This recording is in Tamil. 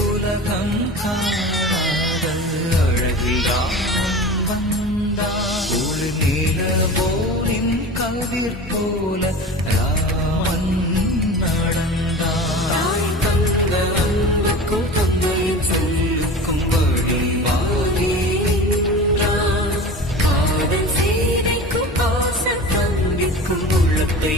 உலகம் காணாதது அழகிலான் வந்தான். ஒரு நிலவோரின் கதிர் போல ராமன் நடந்தான். தந்த அன்புக்கும் தந்தையின் சொல்லுக்கும் வழிமாறினான். காதல் சீதைக்கும் பாச தம்பிக்கும் உள்ளத்தை